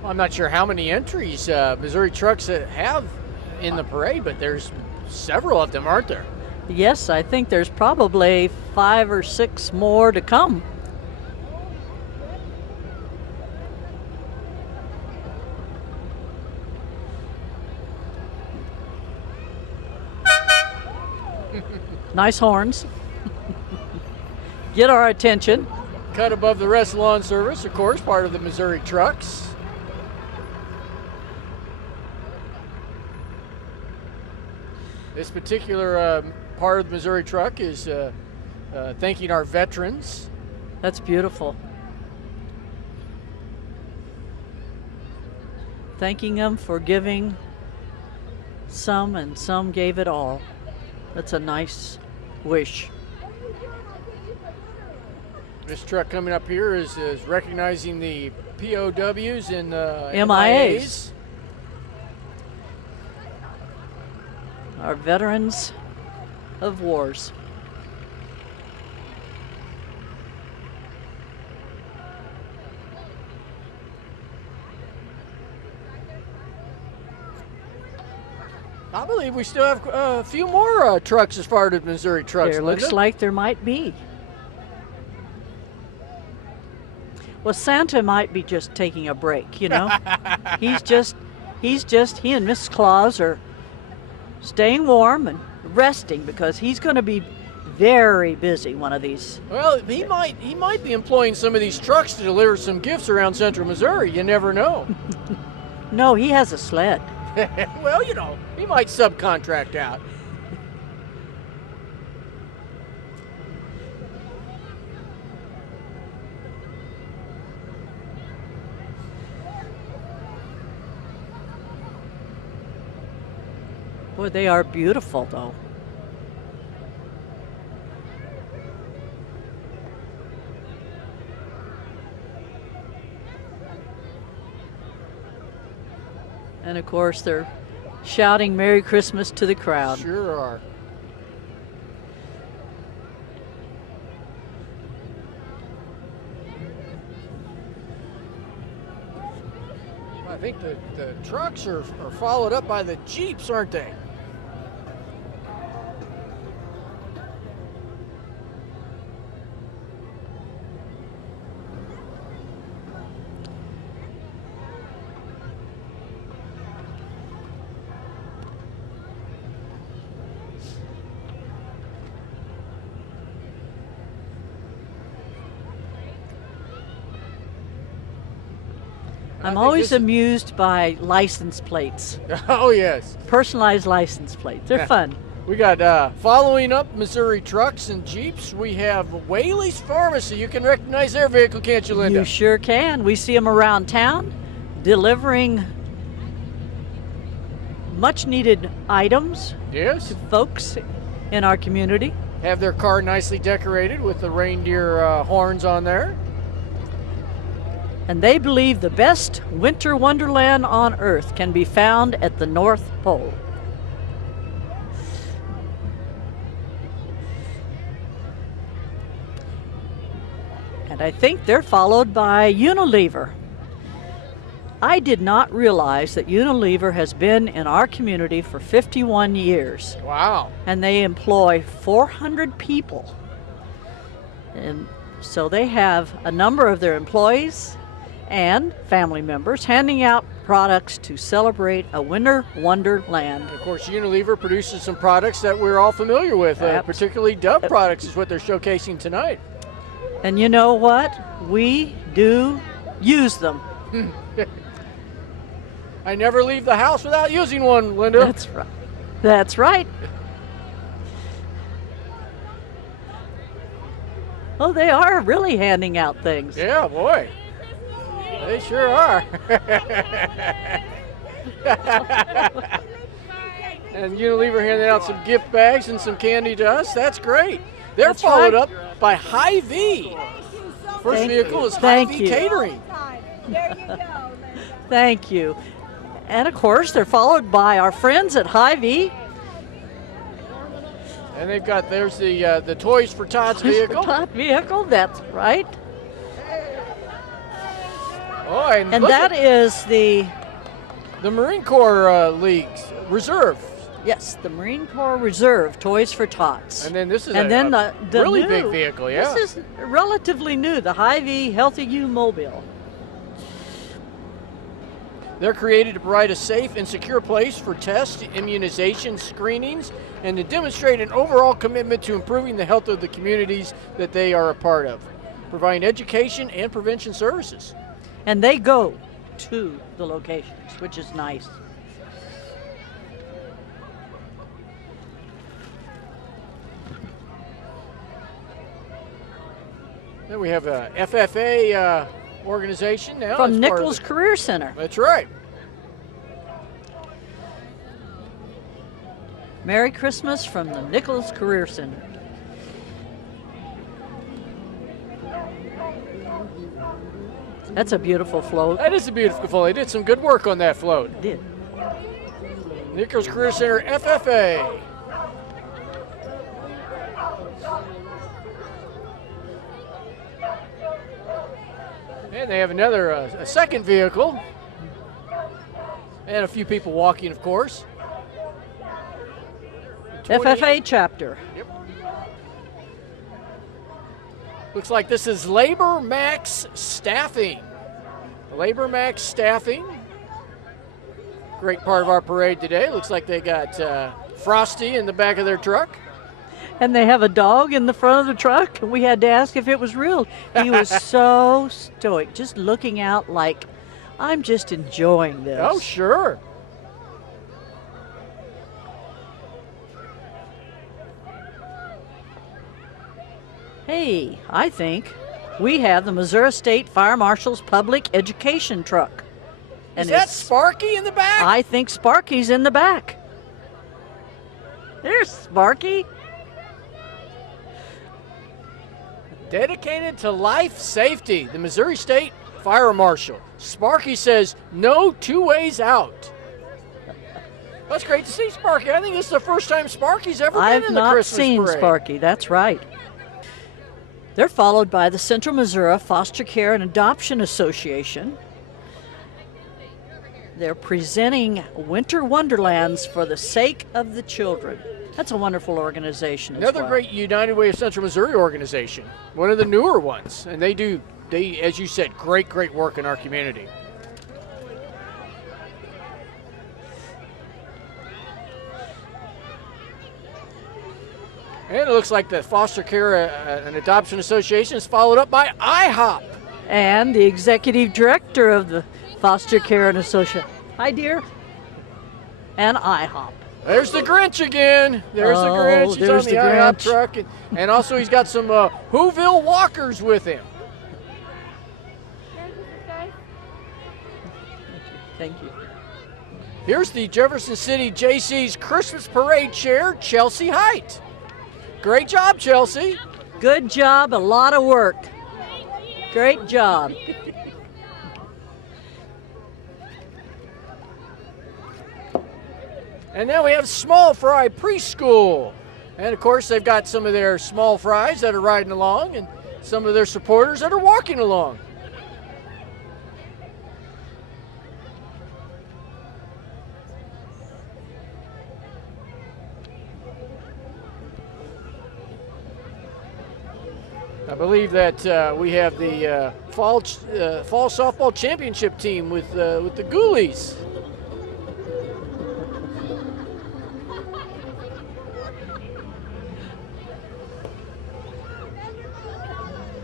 I'm not sure how many entries Missouri trucks have in the parade, but there's several of them, aren't there? yes, I think there's probably 5 or 6 more to come. Nice horns. Get our attention. Cut above the rest lawn service, of course, part of the Missouri trucks. This particular part of the Missouri truck is thanking our veterans. That's beautiful. Thanking them for giving some, and some gave it all. That's a nice wish. This truck coming up here is recognizing the POWs and MIAs. Our veterans of wars. I believe we still have a few more trucks as far as Missouri trucks. There looks Linda. like there might be. Well, Santa might be just taking a break, you know. he and Mrs. Claus are staying warm and resting because he's going to be very busy one of these. Well, he might be employing some of these trucks to deliver some gifts around central Missouri. You never know. No, he has a sled. Well, you know, he might subcontract out. Boy, they are beautiful, though. And of course, they're shouting Merry Christmas to the crowd. Sure are. I think the trucks are followed up by the Jeeps, aren't they? I'm always amused by license plates, Oh, yes. personalized license plates. They're fun. We got following up Missouri trucks and Jeeps. We have Whaley's Pharmacy. You can recognize their vehicle, can't you, Linda? You sure can. We see them around town delivering much needed items Yes. to folks in our community. Have their car nicely decorated with the reindeer horns on there. And they believe the best winter wonderland on earth can be found at the North Pole. And I think they're followed by Unilever. I did not realize that Unilever has been in our community for 51 years. Wow. And they employ 400 people. And so they have a number of their employees and family members handing out products to celebrate a winter wonderland. Of course, Unilever produces some products that we're all familiar with, particularly Dove products is what they're showcasing tonight. And you know what? We do use them. I never leave the house without using one, Linda. That's right. That's right. Oh, they are really handing out things. Yeah, boy. They sure are. And Unilever handed out some gift bags and some candy to us. That's great. They're That's followed right. up by Hy-Vee. First Thank vehicle you. is Thank Hy-Vee you. Catering. There you go, Linda. Thank you. And of course, they're followed by our friends at Hy-Vee. And they've got, there's the Toys for Tots vehicle. Tot vehicle, that's right. Oh, and And look that at is the, the Marine Corps League's Reserve. yes, the Marine Corps Reserve Toys for Tots. And then this is And then the really new, big vehicle, yeah. This is relatively new, the Hy-Vee Healthy U Mobile. They're created to provide a safe and secure place for tests, immunization, screenings, and to demonstrate an overall commitment to improving the health of the communities that they are a part of, providing education and prevention services. And they go to the locations, which is nice. Then we have a FFA organization now. From as part of Nichols the- Career Center. That's right. Merry Christmas from the Nichols Career Center. That's a beautiful float. That is a beautiful float. They did some good work on that float. It did. Nichols Career Center FFA. And they have another, a second vehicle. And a few people walking, of course. 20 FFA chapter. Yep. Looks like this is Labor Max Staffing. Labor Max Staffing. Great part of our parade today. Looks like they got Frosty in the back of their truck. And they have a dog in the front of the truck, and we had to ask if it was real. He was so stoic, just looking out like, I'm just enjoying this. Oh, sure. Hey, I think we have the Missouri State Fire Marshal's public education truck. Is that it's- Sparky in the back? I think Sparky's in the back. There's Sparky. Dedicated to life safety, the Missouri State Fire Marshal. Sparky says, no two ways out. That's great to see Sparky. I think this is the first time Sparky's ever been I've in the not Christmas seen parade. Sparky, that's right. They're followed by the Central Missouri Foster Care and Adoption Association. They're presenting Winter Wonderlands for the sake of the children. That's a wonderful organization. Another as well. great United Way of Central Missouri organization. One of the newer ones. And they, as you said, great work in our community. And it looks like the Foster Care and Adoption Association is followed up by IHOP. And the executive director of the Foster Care and Association. Hi, dear. And IHOP. There's the Grinch again. There's the Oh, Grinch. He's on there's the the IHOP Grinch. truck. And also he's got some Whoville walkers with him. Thank you. Here's the Jefferson City Jaycees Christmas Parade Chair, Chelsea Height. Great job, Chelsea. Good job, a lot of work. Great job. And now we have Small Fry Preschool. And of course, they've got some of their small fries that are riding along. And some of their supporters that are walking along. I believe that we have the fall softball championship team with the Ghoulies.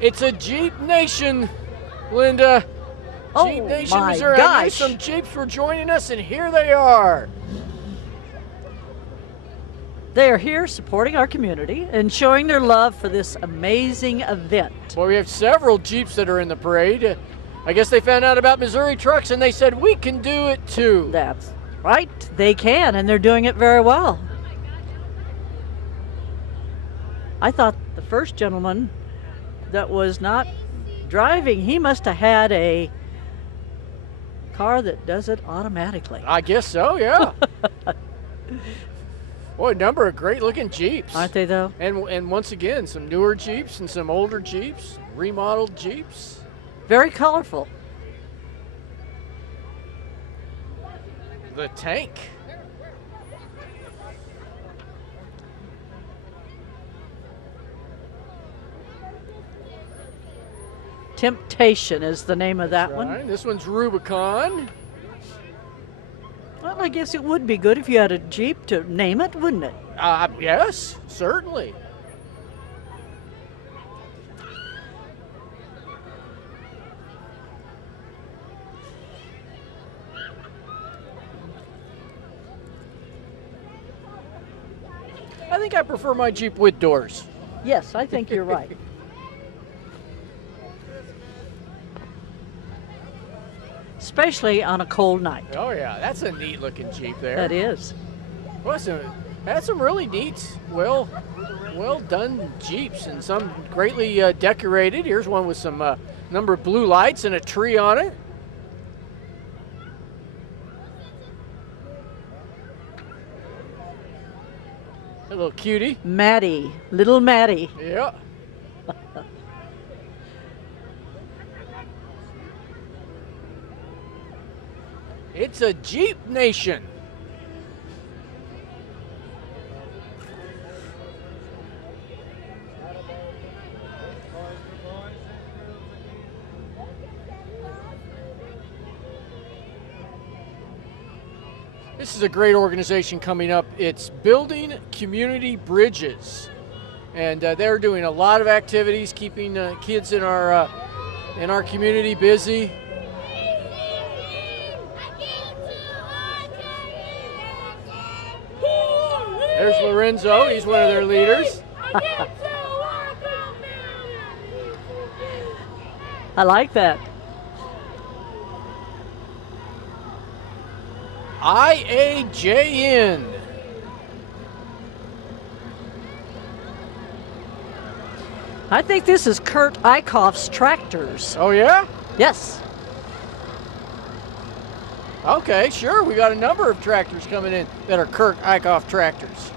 It's a Jeep Nation, Linda. Oh, Jeep Nation, my Missouri. I knew gosh. some Jeeps were joining us, and here they are. They are here supporting our community and showing their love for this amazing event. Well, we have several Jeeps that are in the parade. I guess they found out about Missouri trucks, and they said, we can do it too. That's right, they can, and they're doing it very well. I thought the first gentleman that was not driving, he must have had a car that does it automatically. I guess so, yeah. Boy, a number of great-looking Jeeps. Aren't they, though? And once again, some newer Jeeps and some older Jeeps, remodeled Jeeps. Very colorful. The tank. Temptation is the name of that one. Right. This one's Rubicon. Well, I guess it would be good if you had a Jeep to name it, wouldn't it? Yes, certainly. I think I prefer my Jeep with doors. Yes, I think you're right. Especially on a cold night. Oh yeah, that's a neat looking Jeep there. That is. Well, that's some really neat, well done Jeeps, and some greatly decorated. Here's one with some number of blue lights and a tree on it. A little cutie. Maddie, little Maddie. Yeah. It's a Jeep Nation. This is a great organization coming up. It's Building Community Bridges, and they're doing a lot of activities, keeping kids in our community busy. There's Lorenzo. He's one of their leaders. I like that. IAJN. I think this is Kurt Eichhoff's tractors. Oh, yeah? Yes. Okay, sure. We got a number of tractors coming in that are Kurt Eichhoff tractors.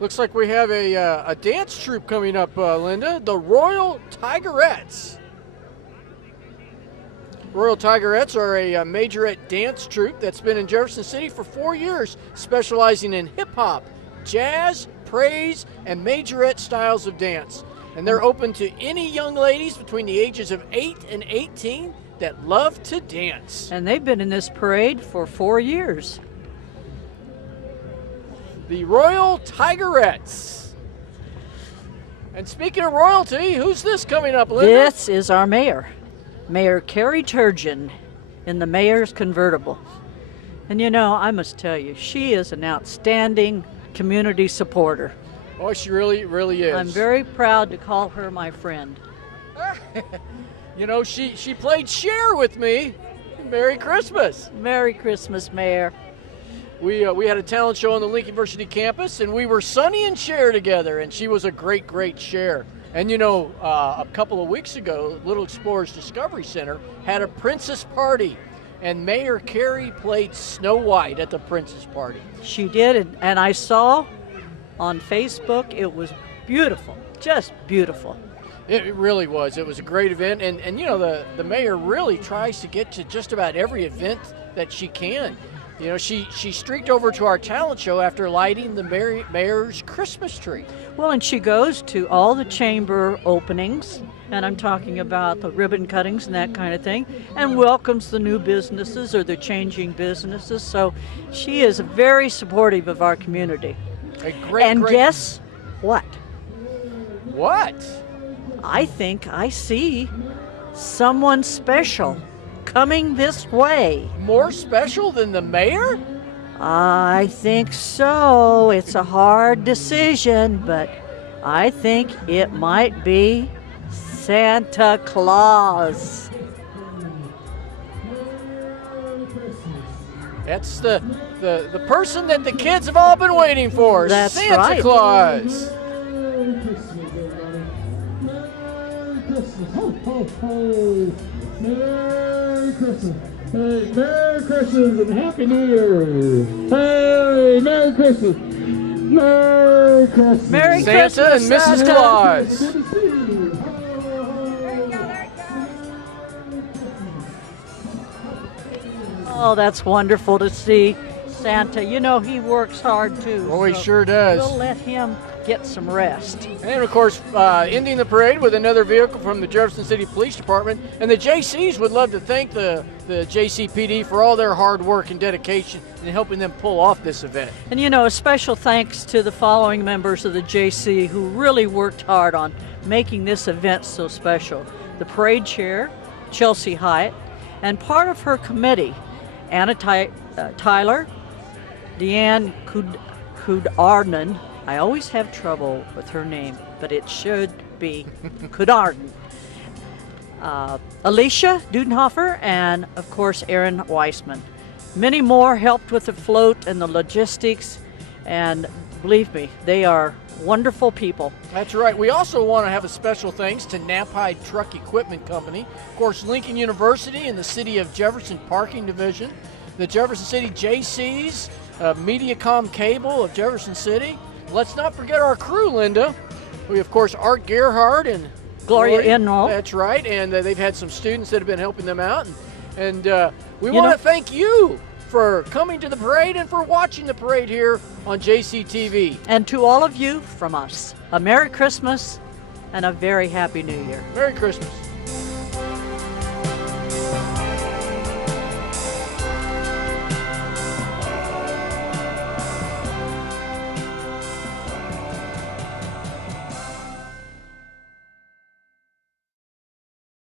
Looks like we have a dance troupe coming up, Linda. The Royal Tigerettes. Royal Tigerettes are a majorette dance troupe that's been in Jefferson City for 4 years, specializing in hip-hop, jazz, praise, and majorette styles of dance. And they're open to any young ladies between the ages of 8 and 18 that love to dance. And they've been in this parade for 4 years. The Royal Tigerettes. And speaking of royalty, who's this coming up, Linda? This is our mayor, Mayor Carrie Turgeon, in the mayor's convertible. And you know, I must tell you, she is an outstanding community supporter. Oh, she really, really is. I'm very proud to call her my friend. You know, she played Cher with me. Merry Christmas. Merry Christmas, Mayor. We had a talent show on the Lincoln University campus, and we were Sonny and Cher together, and she was a great, great Cher. And you know, a couple of weeks ago, Little Explorers Discovery Center had a princess party, and Mayor Carey played Snow White at the Princess Party. She did, and I saw on Facebook, it was beautiful, just beautiful. It really was. It was a great event, and you know, the mayor really tries to get to just about every event that she can. You know, she streaked over to our talent show after lighting the mayor's Christmas tree. Well, and she goes to all the chamber openings, and I'm talking about the ribbon cuttings and that kind of thing, and welcomes the new businesses or the changing businesses. So she is very supportive of our community. And guess what? What? I think I see someone special coming this way. More special than the mayor? I think so. It's a hard decision, but I think it might be Santa Claus. That's the person that the kids have all been waiting for. That's Santa right. Claus. Merry Christmas. Hey, Merry Christmas and Happy New Year. Hey, Merry Christmas. Merry Christmas. Merry Santa Christmas, and Mrs. Santa. Claus. Oh, that's wonderful to see Santa. You know, he works hard too. Oh, he so sure does. We'll let him get some rest. And of course, ending the parade with another vehicle from the Jefferson City Police Department. And the Jaycees would love to thank the JCPD for all their hard work and dedication in helping them pull off this event. And you know, a special thanks to the following members of the JC who really worked hard on making this event so special. The parade chair, Chelsea Hyatt, and part of her committee, Anna Tyler, Deanne Kudarden. I always have trouble with her name, but it should be Kudarden. Alicia Dudenhofer, and of course Aaron Weissman. Many more helped with the float and the logistics, and believe me, they are wonderful people. That's right. We also want to have a special thanks to Knapheide Truck Equipment Company, of course Lincoln University and the City of Jefferson Parking Division, the Jefferson City Jaycees, Mediacom Cable of Jefferson City. Let's not forget our crew, Linda. We, of course, Art Gerhard and Gloria Enroll. That's right, and they've had some students that have been helping them out. And we want to thank you for coming to the parade and for watching the parade here on JCTV. And to all of you from us, a Merry Christmas and a very Happy New Year. Merry Christmas.